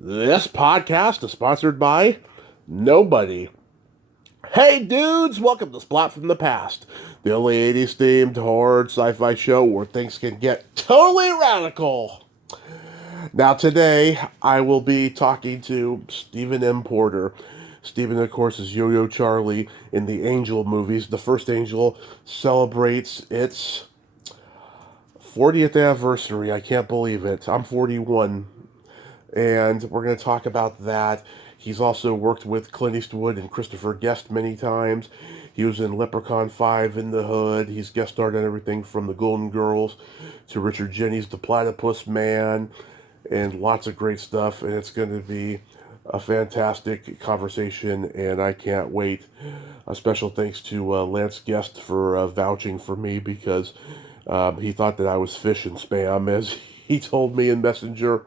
This podcast is sponsored by nobody. Hey dudes, welcome to Splat from the Past, the only 80s themed horror sci-fi show where things can get totally radical. Now today, I will be talking to Stephen M. Porter. Stephen, of course, is Yo-Yo Charlie in the Angel movies. The first Angel celebrates its 40th anniversary. I can't believe it. I'm 41. And we're going to talk about that. He's also worked with Clint Eastwood and Christopher Guest many times. He was in Leprechaun 5 in the Hood. He's guest starred on everything from The Golden Girls to Richard Jeni's The Platypus Man, and lots of great stuff. And it's going to be a fantastic conversation, and I can't wait. A special thanks to Lance Guest for vouching for me because he thought that I was fish and spam, as he told me in Messenger.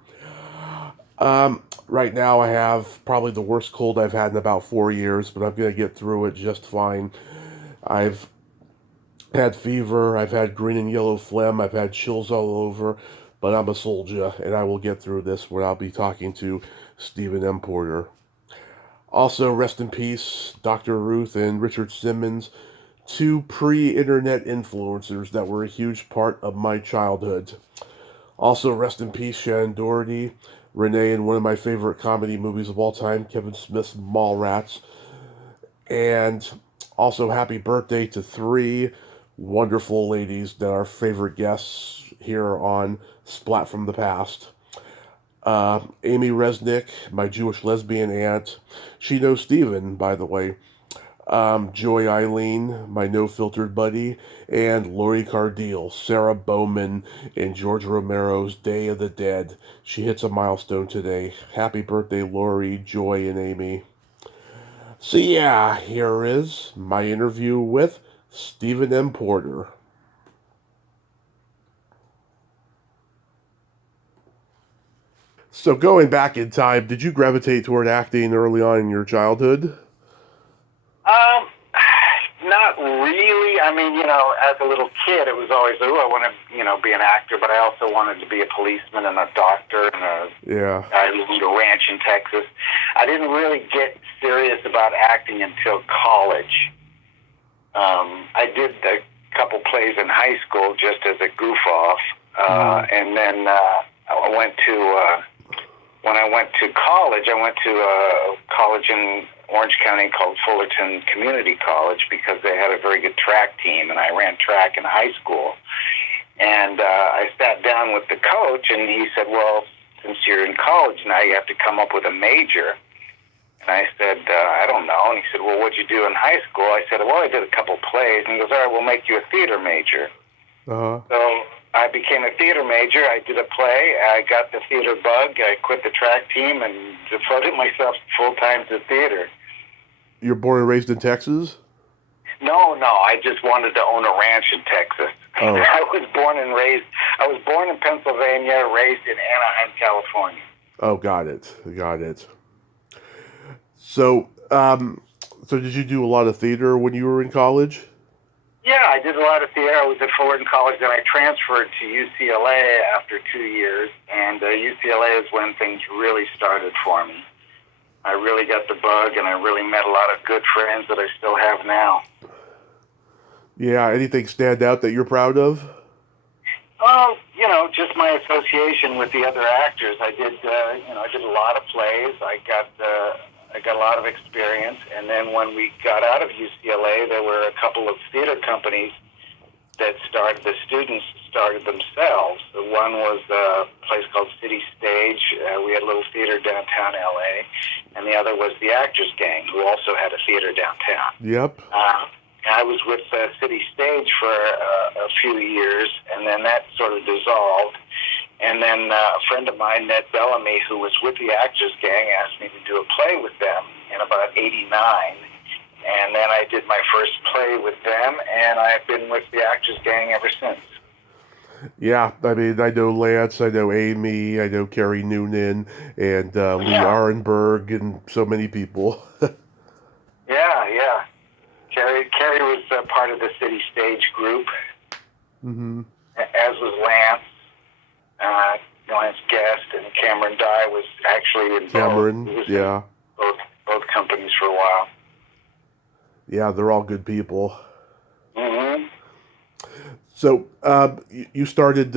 Right now I have probably the worst cold I've had in about 4 years, but I'm going to get through it just fine. I've had fever, I've had green and yellow phlegm, I've had chills all over, but I'm a soldier, and I will get through this when I'll be talking to Stephen M. Porter. Also, rest in peace, Dr. Ruth and Richard Simmons, two pre-internet influencers that were a huge part of my childhood. Also, rest in peace, Shannon Doherty, Renee in one of my favorite comedy movies of all time, Kevin Smith's Mallrats. And also, happy birthday to three wonderful ladies that are favorite guests here on Splat from the Past. Amy Resnick, my Jewish lesbian aunt. She knows Steven, by the way. Joy Eileen, my no-filtered buddy, and Lori Cardile, Sarah Bowman, in George Romero's Day of the Dead. She hits a milestone today. Happy birthday, Lori, Joy, and Amy. So yeah, here is my interview with Stephen M. Porter. So going back in time, did you gravitate toward acting early on in your childhood? Um, Not really. I mean, as a little kid, it was always, I want to, be an actor, but I also wanted to be a policeman and a doctor and a guy who owned a ranch in Texas. I didn't really get serious about acting until college. I did a couple plays in high school just as a goof off, and then I went to, when I went to college, I went to a college in Orange County called Fullerton Community College because they had a very good track team, and I ran track in high school. And I sat down with the coach, and he said, well, since you're in college now, you have to come up with a major. And I said, I don't know. And he said, well, what'd you do in high school? I said, well, I did a couple plays. And he goes, all right, we'll make you a theater major. Uh-huh. So I became a theater major. I did a play. I got the theater bug. I quit the track team and devoted myself full-time to theater. You're born and raised in Texas? No, I just wanted to own a ranch in Texas. Oh. I was born in Pennsylvania, raised in Anaheim, California. Oh, got it. So, so did you do a lot of theater when you were in college? Yeah, I did a lot of theater. I was at Fullerton College, then I transferred to UCLA after 2 years, and UCLA is when things really started for me. I really got the bug, and I really met a lot of good friends that I still have now. Yeah, anything stand out that you're proud of? Well, just my association with the other actors. I did a lot of plays. I got a lot of experience, and then when we got out of UCLA, there were a couple of theater companies that the students started themselves. The one was a place called City Stage. We had a little theater downtown LA, and the other was the Actors Gang, who also had a theater downtown. Yep. I was with City Stage for a few years, and then that sort of dissolved. And then a friend of mine, Ned Bellamy, who was with the Actors Gang, asked me to do a play with them in about '89. And then I did my first play with them, and I've been with the Actors Gang ever since. Yeah, I mean, I know Lance, I know Amy, I know Carrie Noonan, and Lee Arenberg, and so many people. Yeah. Carrie was part of the City Stage group, Mm-hmm. as was Lance. Lance Guest, and Cameron Dye was actually in Cameron, both. yeah. In both companies for a while. Yeah, they're all good people. Mm-hmm. So, you started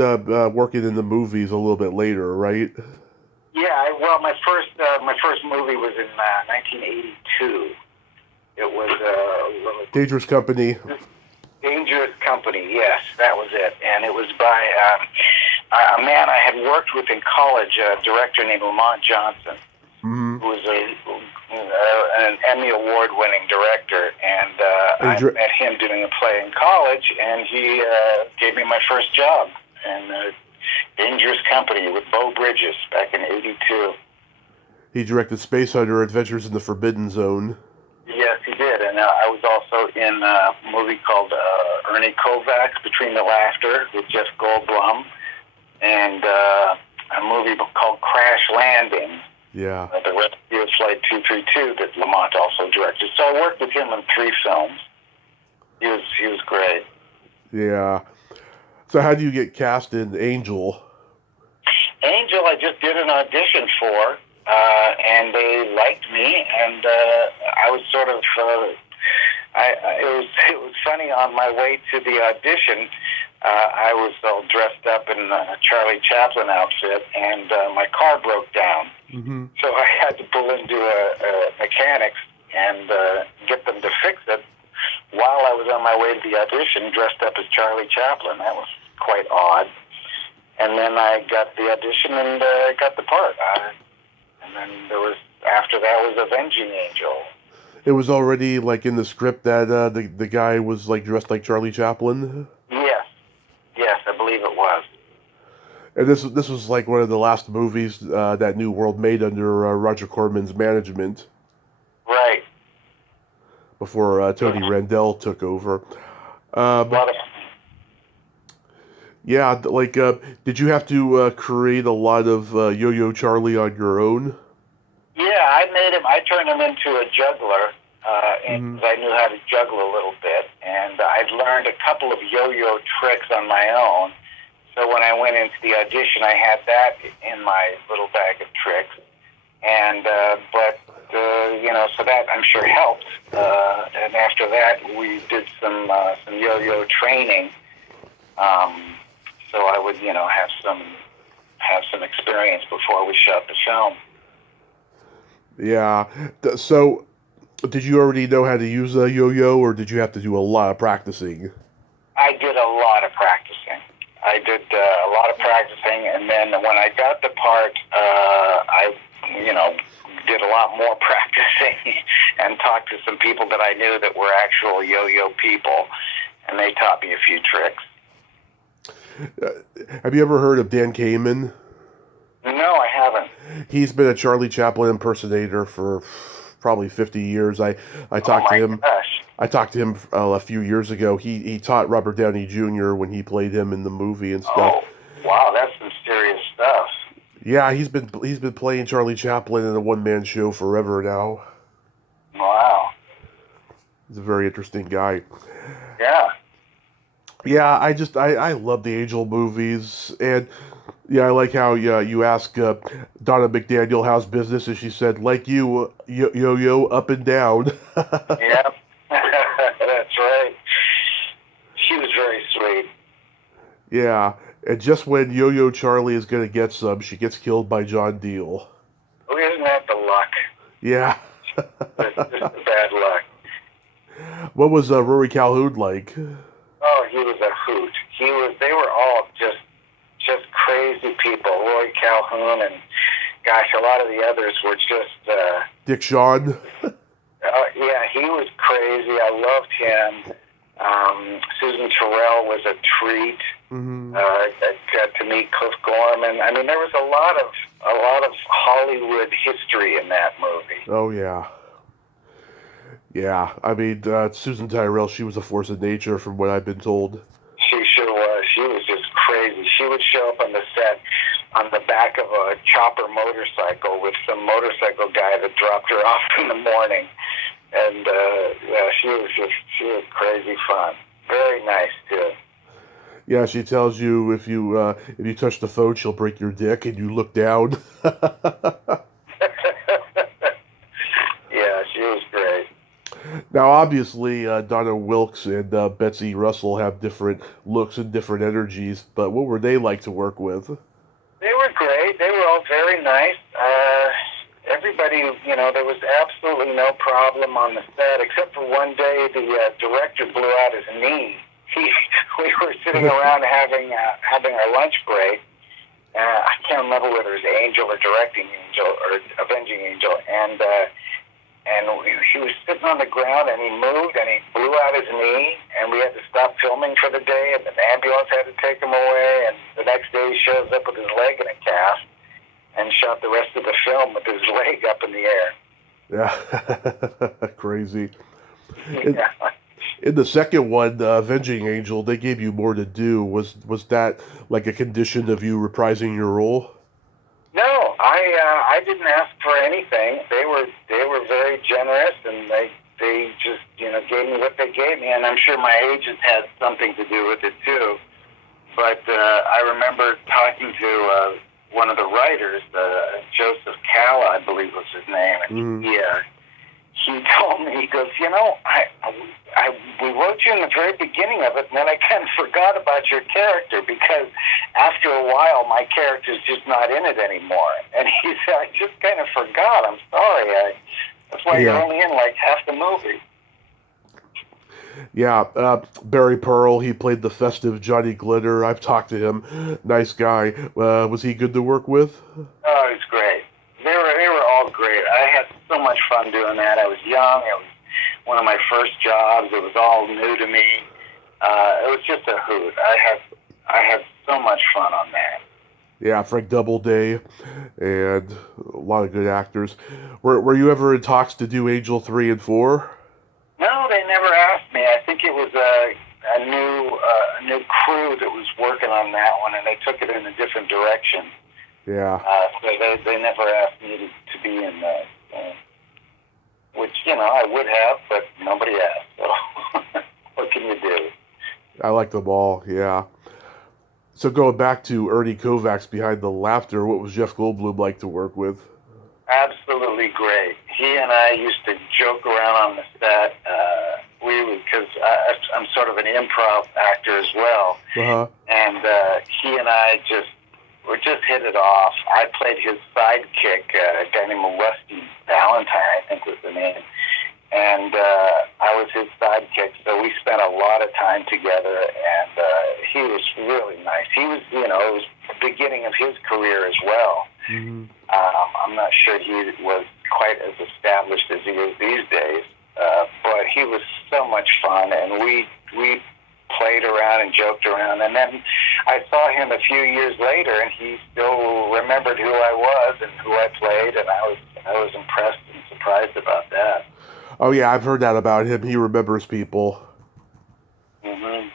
working in the movies a little bit later, right? Yeah, well, my first movie was in 1982. It was Dangerous Company. Dangerous Company, yes, that was it. And it was by a man I had worked with in college, a director named Lamont Johnson, Mm-hmm. who was an Emmy Award-winning director. And I met him doing a play in college, and he gave me my first job in Dangerous Company with Beau Bridges back in '82. He directed Space Hunter: Adventures in the Forbidden Zone. Yes, he did, and I was also in a movie called Ernie Kovac, Between the Laughter, with Jeff Goldblum, and a movie called Crash Landing, yeah, the Rescue of Flight 232 that Lamont also directed. So I worked with him in 3 films. He was great. Yeah. So how do you get cast in Angel? Angel, I just did an audition for. And they liked me, and I was sort of. It was funny. On my way to the audition, I was all dressed up in a Charlie Chaplin outfit, and my car broke down. Mm-hmm. So I had to pull into a mechanics and get them to fix it while I was on my way to the audition, dressed up as Charlie Chaplin. That was quite odd. And then I got the audition and got the part. And then after that was Avenging Angel. It was already like in the script that the guy was like dressed like Charlie Chaplin. Yes, I believe it was. And this was like one of the last movies that New World made under Roger Corman's management. Right. Before Tony Randell took over. Yeah, like did you have to create a lot of Yo-Yo Charlie on your own? Yeah, I turned him into a juggler, and I knew how to juggle a little bit, and I'd learned a couple of yo-yo tricks on my own. So when I went into the audition, I had that in my little bag of tricks, and so that I'm sure helped. And after that, we did some yo-yo training, so I would have some experience before we shot the film. Yeah. So, did you already know how to use a yo-yo, or did you have to do a lot of practicing? I did a lot of practicing. And then when I got the part, I did a lot more practicing and talked to some people that I knew that were actual yo-yo people, and they taught me a few tricks. Have you ever heard of Dan Kamen? No, I haven't. He's been a Charlie Chaplin impersonator for probably 50 years. I talked to him. Gosh. I talked to him a few years ago. He taught Robert Downey Jr. when he played him in the movie and stuff. Oh, wow, that's some serious stuff. Yeah, he's been playing Charlie Chaplin in a one-man show forever now. Wow. He's a very interesting guy. Yeah. Yeah, I love the Angel movies, and yeah, I like how you ask Donna McDaniel how's business, and she said, like you, yo-yo up and down. Yeah, that's right. She was very sweet. Yeah, and just when Yo-Yo Charlie is going to get some, she gets killed by John Deal. Oh, isn't that the luck? Yeah. Just the bad luck. What was Rory Calhoun like? Oh, he was a hoot. They were all just crazy people. Roy Calhoun and, gosh, a lot of the others were just... Dick Shawn? Yeah, he was crazy. I loved him. Susan Terrell was a treat. Mm-hmm. I got to meet Cliff Gorman. I mean, there was a lot of Hollywood history in that movie. Oh, yeah. Yeah, I mean, Susan Tyrrell, she was a force of nature from what I've been told. She sure was. She was just crazy. She would show up on the set on the back of a chopper motorcycle with some motorcycle guy that dropped her off in the morning. And, yeah, she was crazy fun. Very nice, too. Yeah, she tells you if you touch the phone, she'll break your dick, and you look down. Yeah, she was great. Now, obviously, Donna Wilkes and Betsy Russell have different looks and different energies, but what were they like to work with? They were great. They were all very nice. Everybody, there was absolutely no problem on the set, except for one day the director blew out his knee. We were sitting around having our lunch break. I can't remember whether it was Angel or Directing Angel or Avenging Angel, and he was sitting on the ground and he moved and he blew out his knee, and we had to stop filming for the day, and the ambulance had to take him away, and the next day he shows up with his leg in a cast and shot the rest of the film with his leg up in the air. Yeah, crazy. Yeah. In the second one, Avenging Angel, they gave you more to do. Was that like a condition of you reprising your role? No, I didn't ask for anything. They were very generous, and they just gave me what they gave me, and I'm sure my agent had something to do with it too. But I remember talking to one of the writers, Joseph Calla, I believe was his name, and he told me, he goes, we wrote you in the very beginning of it, and then I kind of forgot about your character, because after a while, my character's just not in it anymore. And he said, I just kind of forgot. I'm sorry. That's why you're only in like half the movie. Yeah, Barry Pearl, he played the festive Johnny Glitter. I've talked to him. Nice guy. Was he good to work with? Oh, he's great. They were all great. I had so much fun doing that. I was young. It was one of my first jobs. It was all new to me. It was just a hoot. I had so much fun on that. Yeah, Frank Doubleday, and a lot of good actors. Were you ever in talks to do Angel 3 and 4? No, they never asked me. I think it was a new crew that was working on that one, and they took it in a different direction. Yeah. So they never asked me to be in that, which I would have, but nobody asked. So what can you do? I like them all. Yeah. So going back to Ernie Kovac's Behind the Laughter, what was Jeff Goldblum like to work with? Absolutely great. He and I used to joke around on the set. Because I'm sort of an improv actor as well, and he and I just hit it off. I played his sidekick, a guy named Rusty Valentine, I think was the name, and I was his sidekick. So we spent a lot of time together, and he was really nice. He was, it was the beginning of his career as well. Mm-hmm. I'm not sure he was quite as established as he is these days, but he was so much fun, and we played around and joked around. And then I saw him a few years later, and he still remembered who I was and who I played, and I was impressed and surprised about that. Oh yeah, I've heard that about him. He remembers people. Mhm.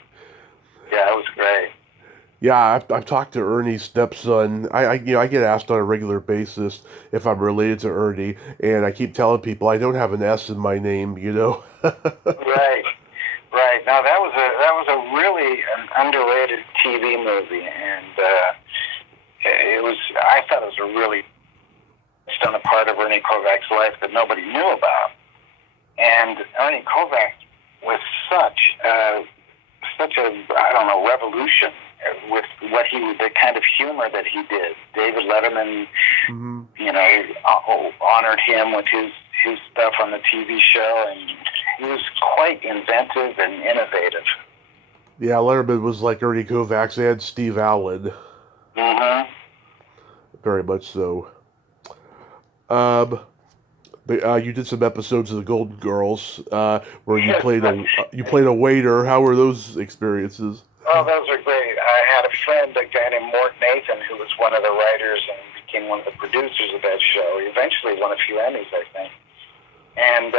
Yeah, it was great. Yeah, I've talked to Ernie's stepson. I get asked on a regular basis if I'm related to Ernie, and I keep telling people I don't have an S in my name. Right. Now that was a really underrated TV movie, and I thought it was a really done a part of Ernie Kovac's life that nobody knew about. And Ernie Kovac was such a revolution with the kind of humor that he did. David Letterman, honored him with his stuff on the TV show, and he was quite inventive and innovative. Yeah, Letterman was like Ernie Kovac's and Steve Allen. Mm-hmm. Very much so. You did some episodes of the Golden Girls, where you played a waiter. How were those experiences? Oh, those are great. I had a friend, a guy named Mort Nathan, who was one of the writers and became one of the producers of that show. He eventually won a few Emmys, I think. And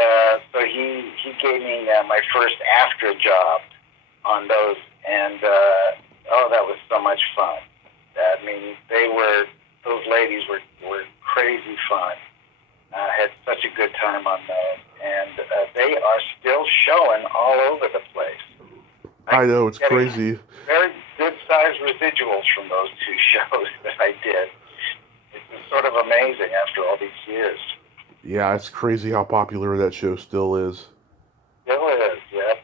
so he gave me my first after job on those, and that was so much fun. I mean, those ladies were crazy fun. I had such a good time on those, and they are still showing all over the place. I know, it's crazy. Very good sized residuals from those two shows that I did. It's sort of amazing after all these years. Yeah, it's crazy how popular that show still is. Still is, yeah.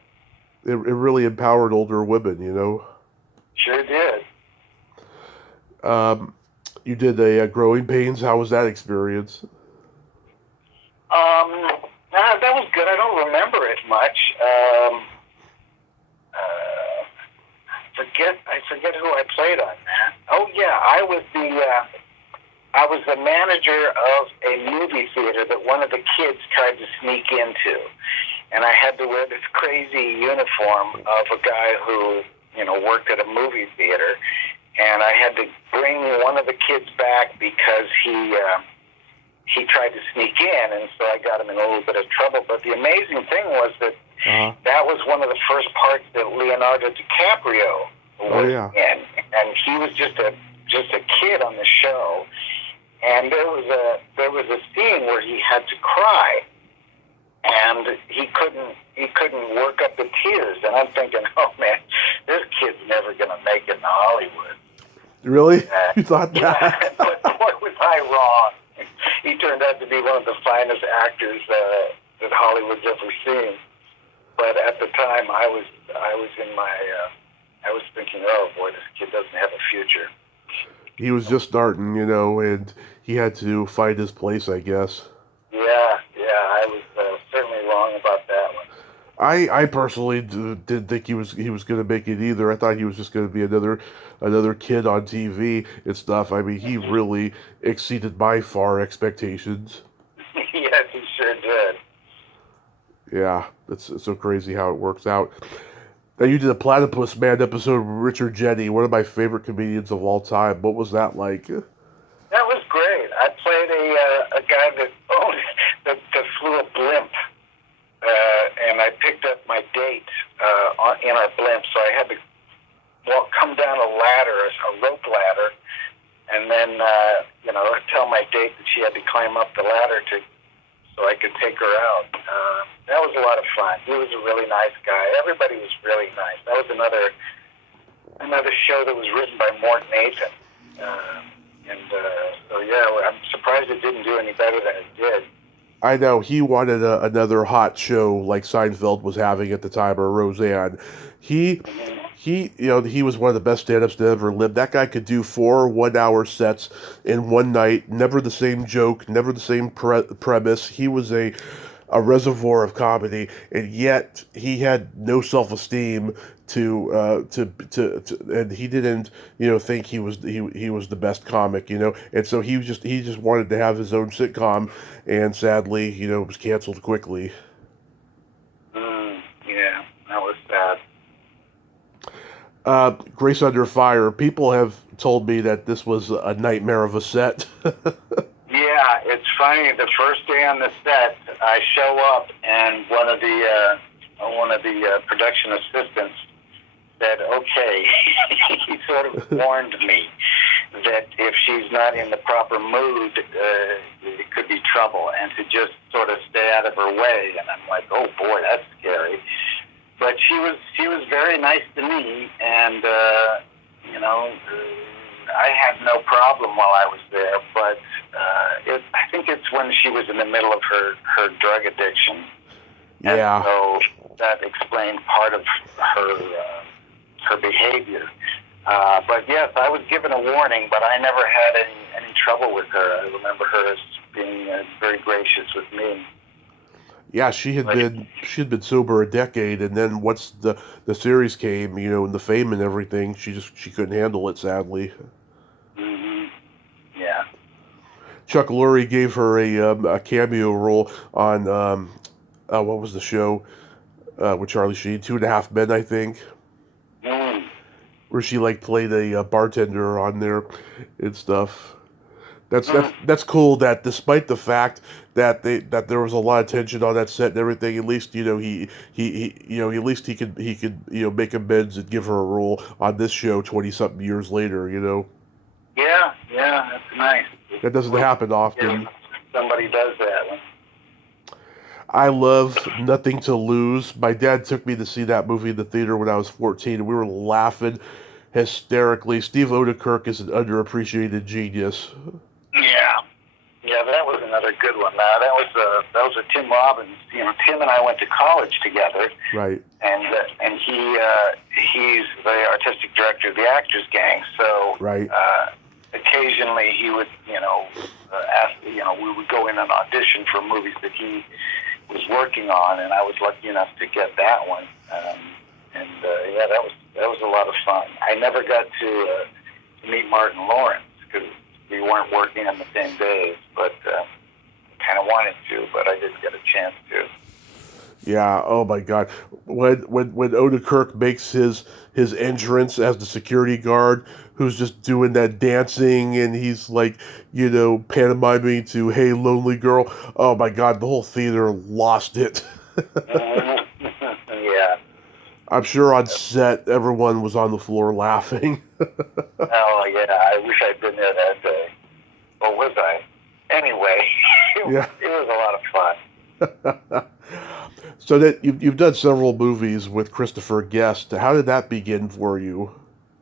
It really empowered older women, you know. Sure did. You did a Growing Pains. How was that experience? That was good. I don't remember it much. I forget who I played on that. Oh yeah, I was the manager of a movie theater that one of the kids tried to sneak into, and I had to wear this crazy uniform of a guy who worked at a movie theater, and I had to bring one of the kids back because he tried to sneak in, and so I got him in a little bit of trouble. But the amazing thing was that that was one of the first parts that Leonardo DiCaprio was in, and he was just a kid on the show. And there was a scene where he had to cry, and he couldn't work up the tears. And I'm thinking, oh man, this kid's never gonna make it in Hollywood. Really? You thought that? Yeah, but boy, was I wrong. He turned out to be one of the finest actors that Hollywood's ever seen. But at the time, I was thinking, oh boy, this kid doesn't have a future. He was just starting, and he had to find his place, I guess. Yeah, I was certainly wrong about that one. I personally didn't think he was going to make it either. I thought he was just going to be another kid on TV and stuff. I mean, he really exceeded my far expectations. Yes, he sure did. Yeah, it's so crazy how it works out. Now, you did a Platypus Man episode with Richard Jeni, one of my favorite comedians of all time. What was that like? That was great. I played a guy that flew a blimp, and I picked up my date in our blimp, so I had to come down a ladder, a rope ladder, and then tell my date that she had to climb up the ladder so I could take her out. That was a lot of fun. He was a really nice guy. Everybody was really nice. That was another show that was written by Mort Nathan. So yeah, I'm surprised it didn't do any better than it did. I know, he wanted another hot show like Seinfeld was having at the time, or Roseanne. He was one of the best stand-ups that ever lived. That guy could do 4 one-hour sets in one night, never the same joke, never the same premise. He was a reservoir of comedy, and yet he had no self-esteem and he didn't think he was the best comic, and so he just wanted to have his own sitcom, and sadly it was canceled quickly. Yeah, that was sad. Grace Under Fire, people have told me that this was a nightmare of a set. Yeah, it's funny. The first day on the set, I show up, and one of the production assistants said, "Okay," he sort of warned me that if she's not in the proper mood, it could be trouble, and to just sort of stay out of her way. And I'm like, "Oh boy, that's scary." But she was very nice to me, and I had no problem while I was there. But I think it's when she was in the middle of her drug addiction. Yeah. And so that explained part of her behavior. But yes, I was given a warning, but I never had any trouble with her. I remember her as being very gracious with me. Yeah, she had been sober a decade, and then once the series came, and the fame and everything, she couldn't handle it, sadly. Mm-hmm. Yeah. Chuck Lorre gave her a cameo role on what was the show with Charlie Sheen, 2.5 Men, I think, where she played a bartender on there and stuff. That's cool. That despite the fact that there was a lot of tension on that set and everything, at least he at least he could make amends and give her a role on this show 20-something years later. Yeah, that's nice. That doesn't happen often. Yeah, somebody does that one. I love Nothing to Lose. My dad took me to see that movie in the theater when I was 14, and we were laughing hysterically. Steve Odekirk is an underappreciated genius. Yeah. Yeah, that was another good one. That was with Tim Robbins. You know, Tim and I went to college together, Right. and he's the artistic director of the Actors Gang. So Right. occasionally he would, ask, we would go in and audition for movies that he was working on, and I was lucky enough to get that one. Yeah, that was a lot of fun. I never got to meet Martin Lawrence because we weren't working on the same days, but kind of wanted to, but I didn't get a chance to. Yeah. Oh my God. When Odekirk makes his entrance as the security guard, who's just doing that dancing, and he's like, pantomiming to "Hey, lonely girl." Oh my God, the whole theater lost it. Yeah. I'm sure on set everyone was on the floor laughing. Oh yeah. I wish I'd been there that day. Or was I? Anyway, Yeah. it was a lot of fun. So that you've done several movies with Christopher Guest. How did that begin for you?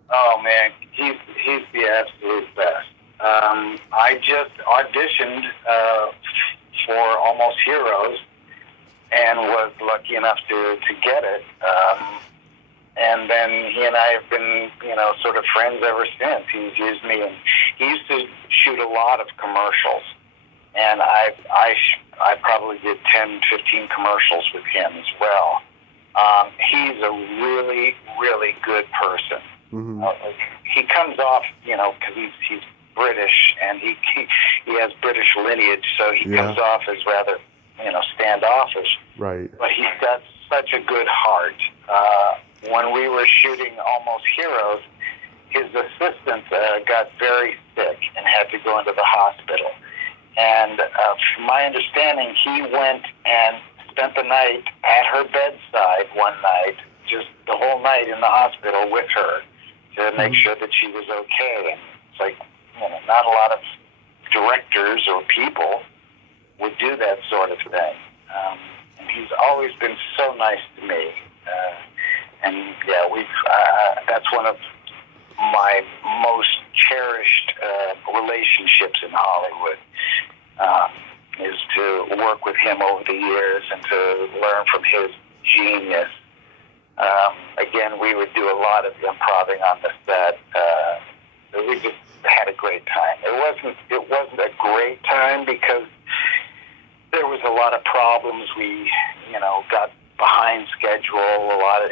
Oh man, he's the absolute best. I just auditioned for Almost Heroes and was lucky enough to get it. And then he and I have been, sort of friends ever since. He's used me, and he used to shoot a lot of commercials. And I probably did 10, 15 commercials with him as well. He's a really, really good person. Mm-hmm. He comes off, because he's British, and he has British lineage, so he comes off as rather, standoffish. Right. But he's got such a good heart. When we were shooting Almost Heroes, his assistant got very sick and had to go into the hospital. And from my understanding, he went and spent the night at her bedside one night, just the whole night in the hospital with her to make sure that she was okay. And it's like, not a lot of directors or people would do that sort of thing. And he's always been so nice to me. And yeah, that's one of my most cherished relationships in Hollywood, is to work with him over the years and to learn from his genius. Again, we would do a lot of improvising on the set. We just had a great time. It wasn't a great time because there was a lot of problems. We, got behind schedule.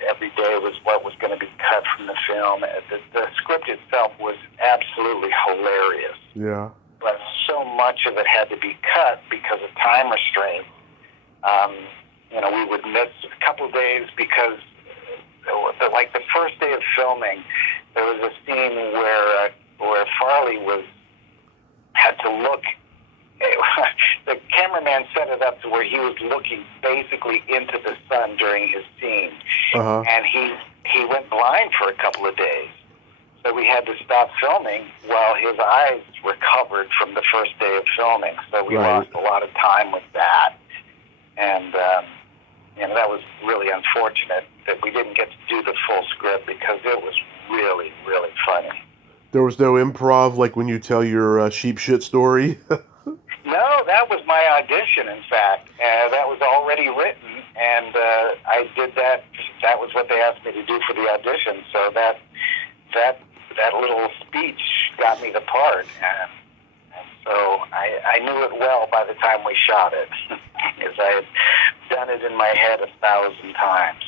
Every day was what was going to be cut from the film. The script itself was absolutely hilarious. Yeah. But so much of it had to be cut because of time restraints. We would miss a couple of days because, like the first day of filming, there was a scene where Farley had to look. The cameraman set it up to where he was looking basically into the sun during his scene, and he went blind for a couple of days. So we had to stop filming while his eyes recovered from the first day of filming. So we lost a lot of time with that, and that was really unfortunate that we didn't get to do the full script because it was really, really funny. There was no improv like when you tell your sheep shit story? No, that was my audition, in fact. That was already written, and I did that. That was what they asked me to do for the audition. So that little speech got me the part. And so I knew it well by the time we shot it, because I had done it in my head 1,000 times.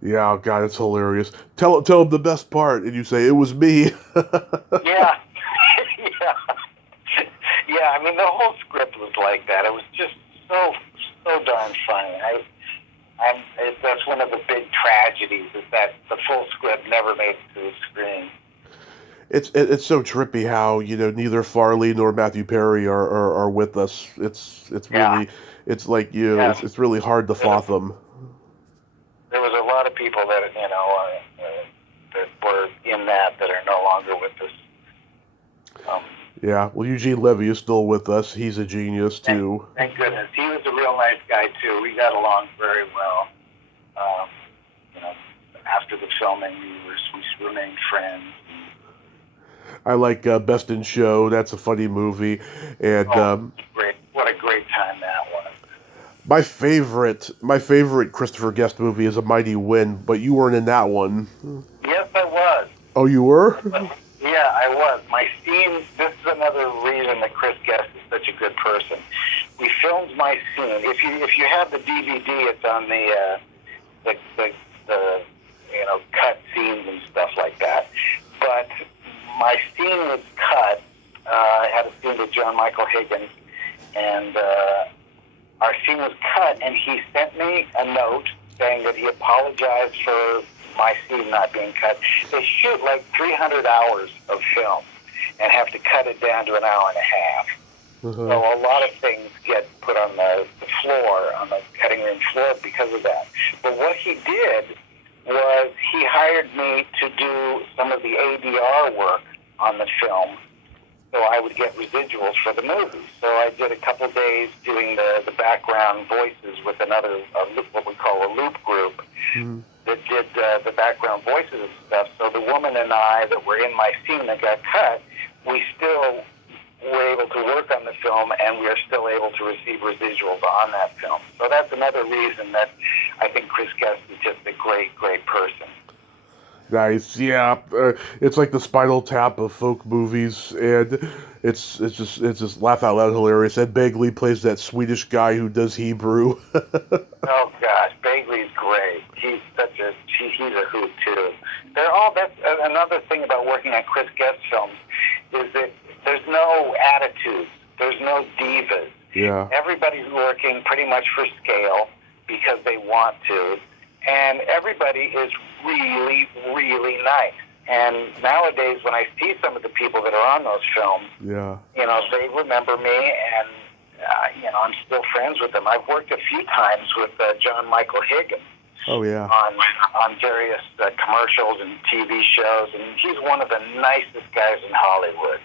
Yeah, oh God, it's hilarious. Tell them the best part, and you say, it was me. Yeah. Yeah. Yeah, I mean, the whole script was like that. It was just so darn funny. That's one of the big tragedies, is that the full script never made it to the screen. It's so trippy how, neither Farley nor Matthew Perry are with us. It's really, it's like, it's really hard to fathom. There was a lot of people that, that were in that are no longer with us. Yeah, well, Eugene Levy is still with us. He's a genius, too. Thank goodness. He was a real nice guy, too. We got along very well. You know, after the filming, we remained friends. I like Best in Show. That's a funny movie. And great! What a great time that was. my favorite Christopher Guest movie is A Mighty Wind, but you weren't in that one. Yes, I was. Oh, you were? Yeah, I was. My scene. This is another reason that Chris Guest is such a good person. We filmed my scene. If you have the DVD, it's on the cut scenes and stuff like that. But my scene was cut. I had a scene with John Michael Higgins, and our scene was cut, and he sent me a note saying that he apologized for my scene not being cut. They shoot like 300 hours of film and have to cut it down to an hour and a half. So a lot of things get put on the floor, on the cutting room floor because of that. But what he did was he hired me to do some of the ADR work on the film, so I would get residuals for the movie. So I did a couple days doing the background voices with another, what we call a loop group, that did the background voices and stuff. So the woman and I that were in my scene that got cut, we still were able to work on the film, and we are still able to receive residuals on that film. So that's another reason that I think Chris Guest is just a great, great person. Nice, yeah. It's like the Spinal Tap of folk movies, and it's just laugh out loud hilarious. Ed Begley plays that Swedish guy who does Hebrew. Oh gosh, Begley's great. He's a hoot too. That's another thing about working on Chris Guest films is that there's no attitudes, there's no divas. Yeah. Everybody's working pretty much for scale because they want to, and everybody is really, really nice. And nowadays, when I see some of the people that are on those films, they remember me, and I'm still friends with them. I've worked a few times with John Michael Higgins. Oh yeah. On various commercials and TV shows, and he's one of the nicest guys in Hollywood.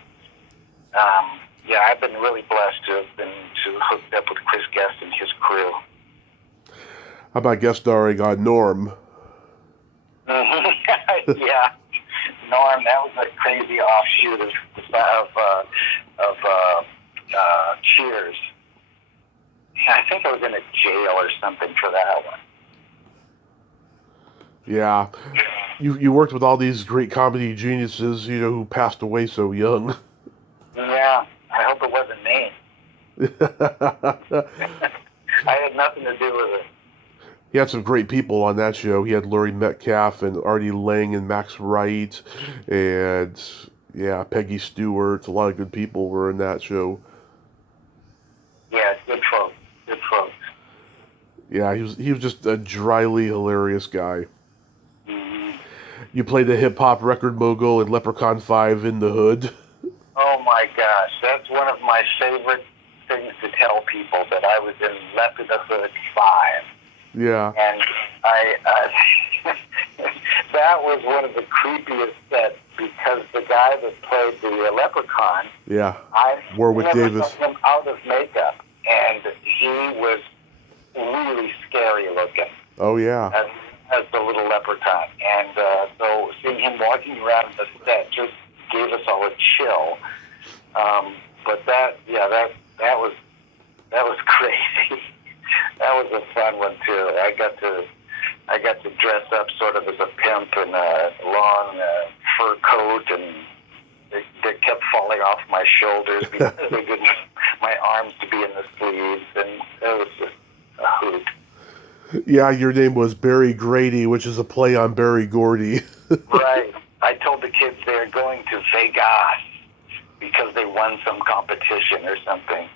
I've been really blessed to have been hooked up with Chris Guest and his crew. How about guest starring on Norm? Yeah, Norm. That was a crazy offshoot of Cheers. I think I was in a jail or something for that one. Yeah, you worked with all these great comedy geniuses, who passed away so young. Yeah, I hope it wasn't me. I had nothing to do with it. He had some great people on that show. He had Laurie Metcalf and Artie Lang and Max Wright, and Peggy Stewart. A lot of good people were in that show. Yeah, good folks. Good folks. Yeah, he was just a dryly hilarious guy. You played the hip-hop record mogul in Leprechaun 5 in the Hood. Oh my gosh, that's one of my favorite things to tell people, that I was in the Hood 5. Yeah. And that was one of the creepiest sets, because the guy that played the Leprechaun, Warwick Davis, saw him out of makeup, and he was really scary looking. Oh yeah. As the little Leprechaun, and so seeing him walking around the set just gave us all a chill. But that was crazy. That was a fun one too. I got to dress up sort of as a pimp in a long fur coat, and they kept falling off my shoulders because they didn't want my arms to be in the sleeves, and it was just a hoot. Yeah, your name was Barry Grady, which is a play on Barry Gordy. Right. I told the kids they're going to Vegas because they won some competition or something.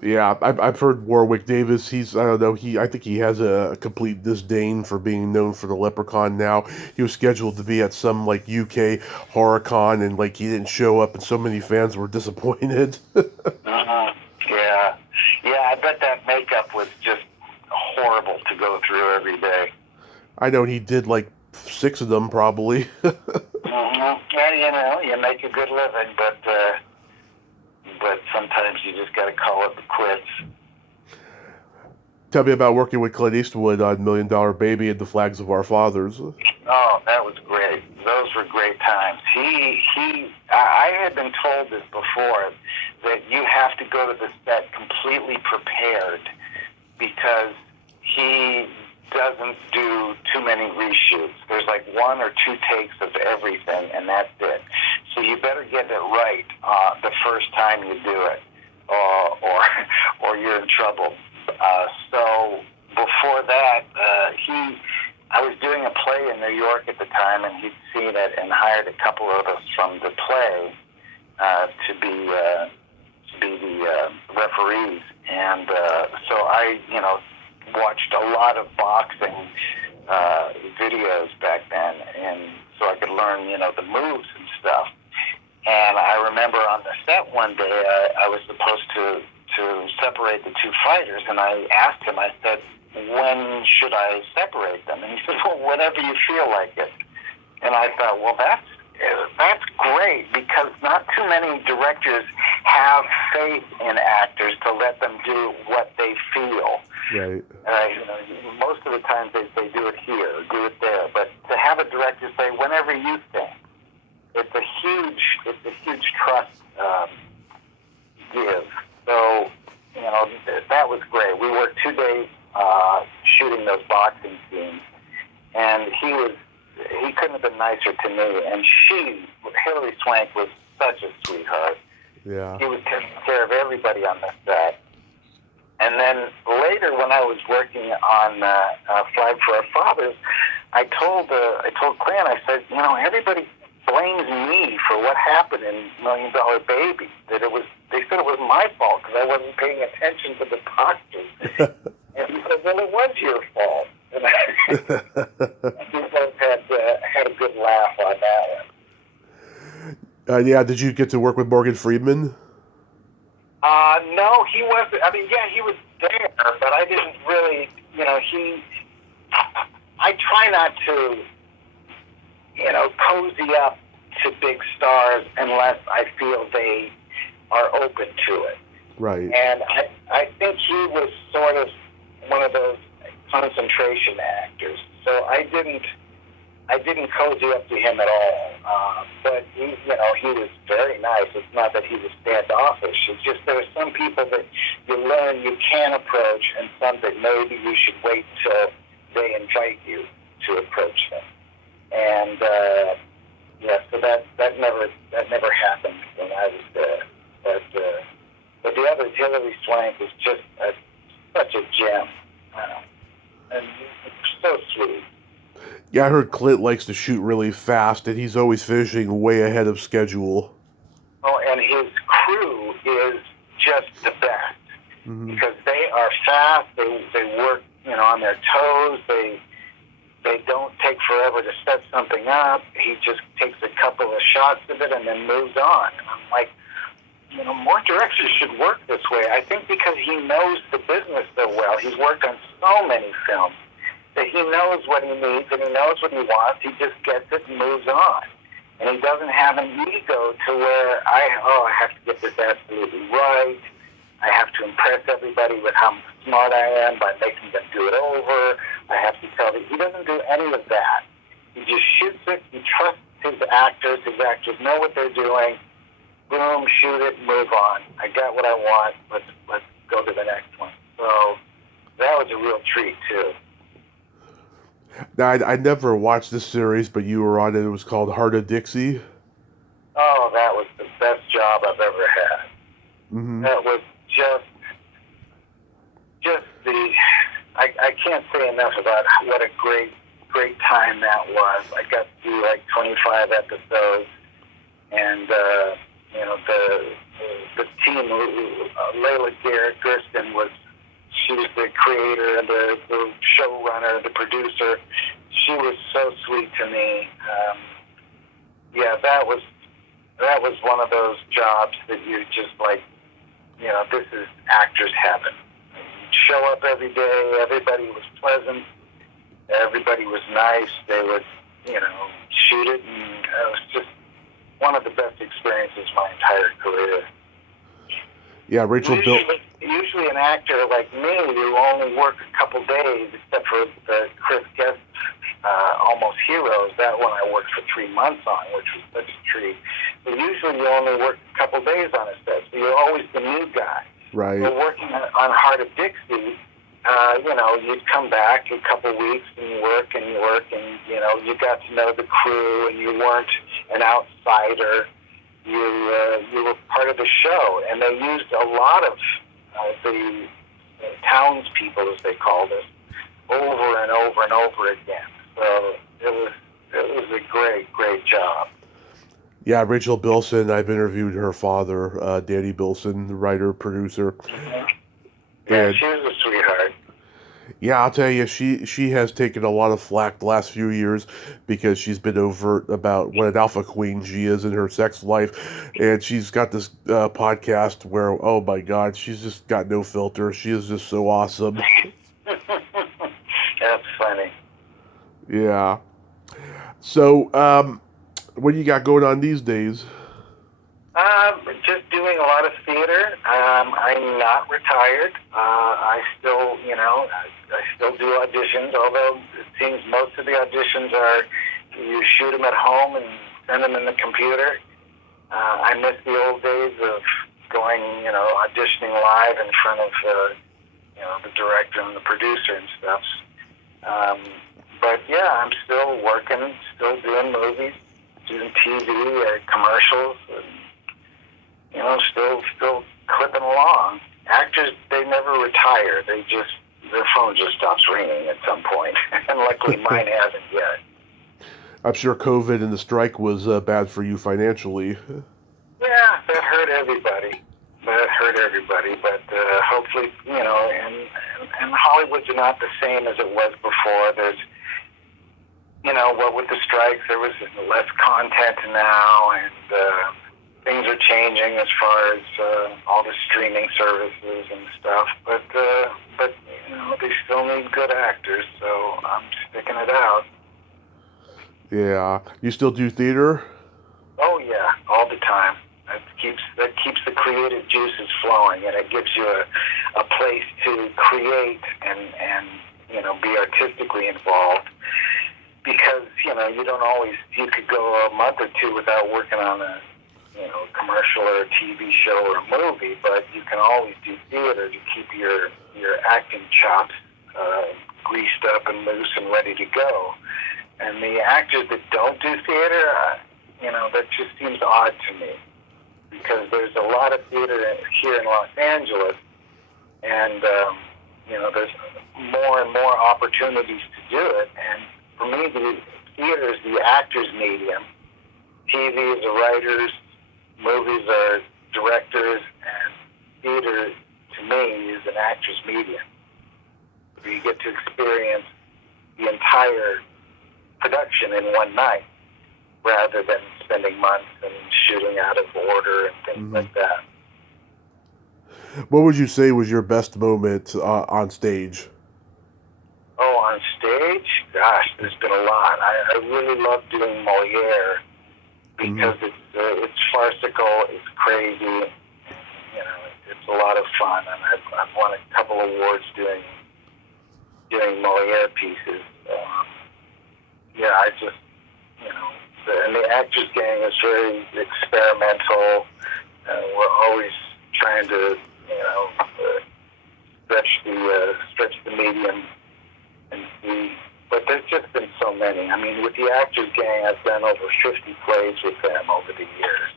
Yeah, I've heard Warwick Davis. I think he has a complete disdain for being known for the Leprechaun now. He was scheduled to be at some UK HorrorCon, and he didn't show up, and so many fans were disappointed. Yeah, I bet that makeup was just horrible to go through every day. I know he did 6 of them probably. Yeah, he you make a good living, but sometimes you just got to call it the quits. Tell me about working with Clint Eastwood on $1 Million Baby and The Flags of Our Fathers. Oh, that was great. Those were great times. I had been told this before, that you have to go to the set completely prepared because he doesn't do too many reshoots. There's like 1 or 2 takes of everything, and that's it. So you better get it right the first time you do it, or you're in trouble. So before that, I was doing a play in New York at the time, and he'd seen it and hired a couple of us from the play to be the referees. And so I, watched a lot of boxing videos back then, and so I could learn, the moves and stuff. And I remember on the set one day, I was supposed to separate the 2 fighters, and I asked him, I said, when should I separate them? And he said, well, whenever you feel like it. And I thought, well, that's great, because not too many directors have faith in actors to let them do what they feel. Right. Most of the times they do it here, do it there. But to have a director say, whenever you think, it's a huge trust give. So, that was great. We worked 2 days shooting those boxing scenes, and he couldn't have been nicer to me. And Hilary Swank, was such a sweetheart. Yeah. He was taking care of everybody on the set. And then later, when I was working on Flag for Our Fathers, I told Clint, I said, everybody blames me for what happened in $1 Million Baby. They said it was my fault because I wasn't paying attention to the boxers. And he said, well, it was your fault. And we both had a good laugh on that one. Yeah, did you get to work with Morgan Freeman? No, he wasn't. I mean, yeah, he was there, but I didn't really, I try not to, cozy up to big stars unless I feel they are open to it. Right. And I think he was sort of one of those concentration actors. So I didn't cozy up to him at all. But he was very nice. It's not that he was standoffish. It's just there are some people that you learn you can approach, and some that maybe you should wait till they invite you to approach them. And so that never happened when I was there. But the other, Hilary Swank, was just such a gem, and so sweet. Yeah, I heard Clint likes to shoot really fast, and he's always finishing way ahead of schedule. Oh, and his crew is just the best, because they are fast. They work, on their toes. They don't take forever to set something up. He just takes a couple of shots of it and then moves on. And I'm like, more directors should work this way. I think because he knows the business so well. He's worked on so many films that he knows what he needs and he knows what he wants. He just gets it and moves on. And he doesn't have an ego to where I have to get this absolutely right. I have to impress everybody with how smart I am by making them do it over. I have to tell them. He doesn't do any of that. He just shoots it. He trusts his actors. His actors know what they're doing. Boom, shoot it, move on. I got what I want. Let's go to the next one. So that was a real treat, too. Now, I never watched this series, but you were on it. It was called Heart of Dixie. Oh, that was the best job I've ever had. Mm-hmm. That was just I can't say enough about what a great time that was. I got to do like 25 episodes, and the team, Layla Gersten she was the creator and the showrunner, the producer. She was so sweet to me. That was one of those jobs that you just like, this is actors heaven. You'd show up every day. Everybody was pleasant. Everybody was nice. They would, shoot it, and it was just one of the best experiences of my entire career. Yeah, Usually an actor like me who only work a couple days, except for the Chris Guest Almost Heroes, that one I worked for 3 months on, which was such a treat. But usually you only work a couple days on a set, so you're always the new guy. Right. So working on Heart of Dixie, you'd come back a couple weeks and you work and you got to know the crew and you weren't an outsider. You were part of the show, and they used a lot of the townspeople, as they called us, over and over and over again. So it was a great job. Yeah, Rachel Bilson, I've interviewed her father, Danny Bilson, the writer, producer. Mm-hmm. Yeah, she was a sweetheart. Yeah, I'll tell you, she has taken a lot of flack the last few years because she's been overt about what an alpha queen she is in her sex life, and she's got this podcast where, oh my God, she's just got no filter. She is just so awesome. That's funny. Yeah. So, what do you got going on these days? Just doing a lot of theater. I'm not retired. I still, I still do auditions, although it seems most of the auditions are you shoot them at home and send them in the computer. I miss the old days of going, auditioning live in front of, the director and the producer and stuff. But yeah, I'm still working, still doing movies, doing TV, commercials, and, still clipping along. Actors, they never retire. Their phone just stops ringing at some point, and luckily mine hasn't yet. I'm sure COVID and the strike was bad for you financially. Yeah, that hurt everybody. But hopefully, and Hollywood's not the same as it was before. There's, what with the strikes, there was less content now, and things are changing as far as all the streaming services and stuff. But they still need good actors, so I'm sticking it out. Yeah. You still do theater? Oh yeah, all the time. That keeps the creative juices flowing, and it gives you a place to create and be artistically involved. Because you could go a month or two without working on a commercial or a TV show or a movie, but you can always do theater to keep your acting chops greased up and loose and ready to go. And the actors that don't do theater, that just seems odd to me, because there's a lot of theater here in Los Angeles, and there's more and more opportunities to do it. And for me, the theater is the actor's medium. TV is the writers, movies are directors, and theater, to me, is an actor's medium. You get to experience the entire production in one night, rather than spending months and shooting out of order and things like that. What would you say was your best moment on stage? Oh, on stage? Gosh, there's been a lot. I really love doing Moliere, because it's farcical, it's crazy, it's a lot of fun, and I've won a couple awards doing Moliere pieces. I just, and the Actors Gang is very experimental. We're always trying to, stretch the medium and see. But there's just been so many. I mean, with the Actors Gang, I've done over 50 plays with them over the years,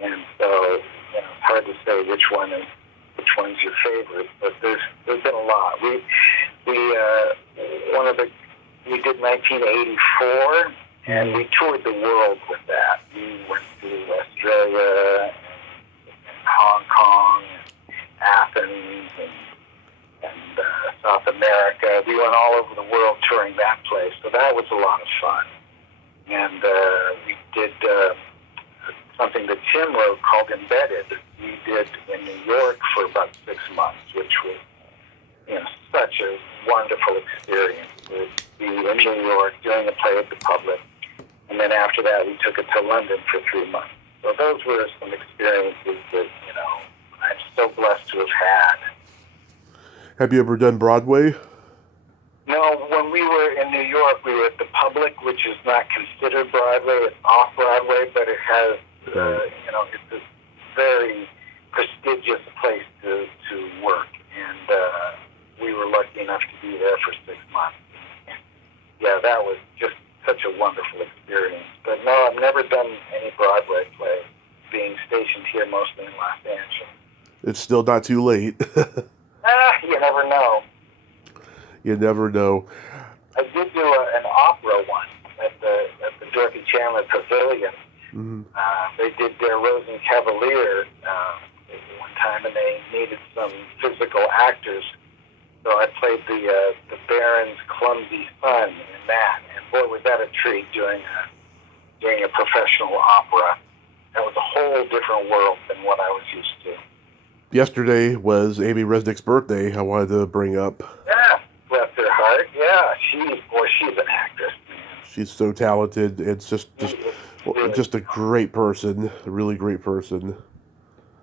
and so it's hard to say which one's your favorite. But there's been a lot. We did 1984, and we toured the world with that. We went to Australia, and Hong Kong, and Athens, and South America. We went all over the world touring that place, so that was a lot of fun. And we did something that Tim wrote called Embedded. We did in New York for about 6 months, which was such a wonderful experience to be in New York doing a play at the public, and And then after that, we took it to London for 3 months. So those were some experiences that, I'm so blessed to have had. Have you ever done Broadway? No, when we were in New York, we were at the Public, which is not considered Broadway. It's off Broadway, but it has, it's a very prestigious place to work. And we were lucky enough to be there for 6 months. Yeah, that was just such a wonderful experience. But no, I've never done any Broadway play, being stationed here mostly in Los Angeles. It's still not too late. You never know. You never know. I did do an opera once at the Dorothy Chandler Pavilion. Mm-hmm. They did their Rosencavalier one time, and they needed some physical actors. So I played the Baron's clumsy son in that, and boy, was that a treat doing a professional opera. That was a whole different world than what I was used to. Yesterday was Amy Resnick's birthday. I wanted to bring up. Yeah, bless her heart. Yeah, she's an actress. Man. She's so talented. It's just a great person, a really great person.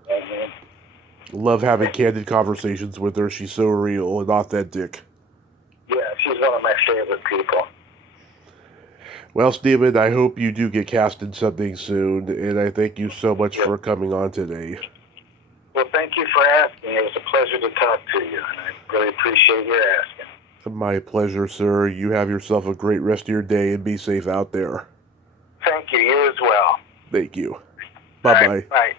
Mm-hmm. Love having candid conversations with her. She's so real and authentic. Yeah, she's one of my favorite people. Well, Stephen, I hope you do get cast in something soon, and I thank you so much for coming on today. Well, thank you for asking. It was a pleasure to talk to you, and I really appreciate your asking. My pleasure, sir. You have yourself a great rest of your day, and be safe out there. Thank you. You as well. Thank you. Bye-bye. Right, bye.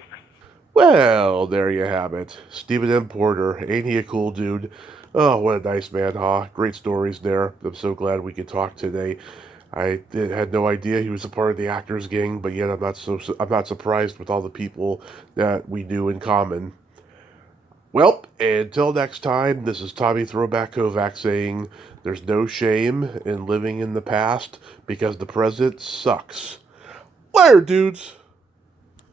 Well, there you have it. Stephen M. Porter. Ain't he a cool dude? Oh, what a nice man, huh? Great stories there. I'm so glad we could talk today. I had no idea he was a part of the Actors Gang, but yet I'm not surprised with all the people that we knew in common. Well, until next time, this is Tommy Throwback Kovac saying there's no shame in living in the past because the present sucks. Later, dudes!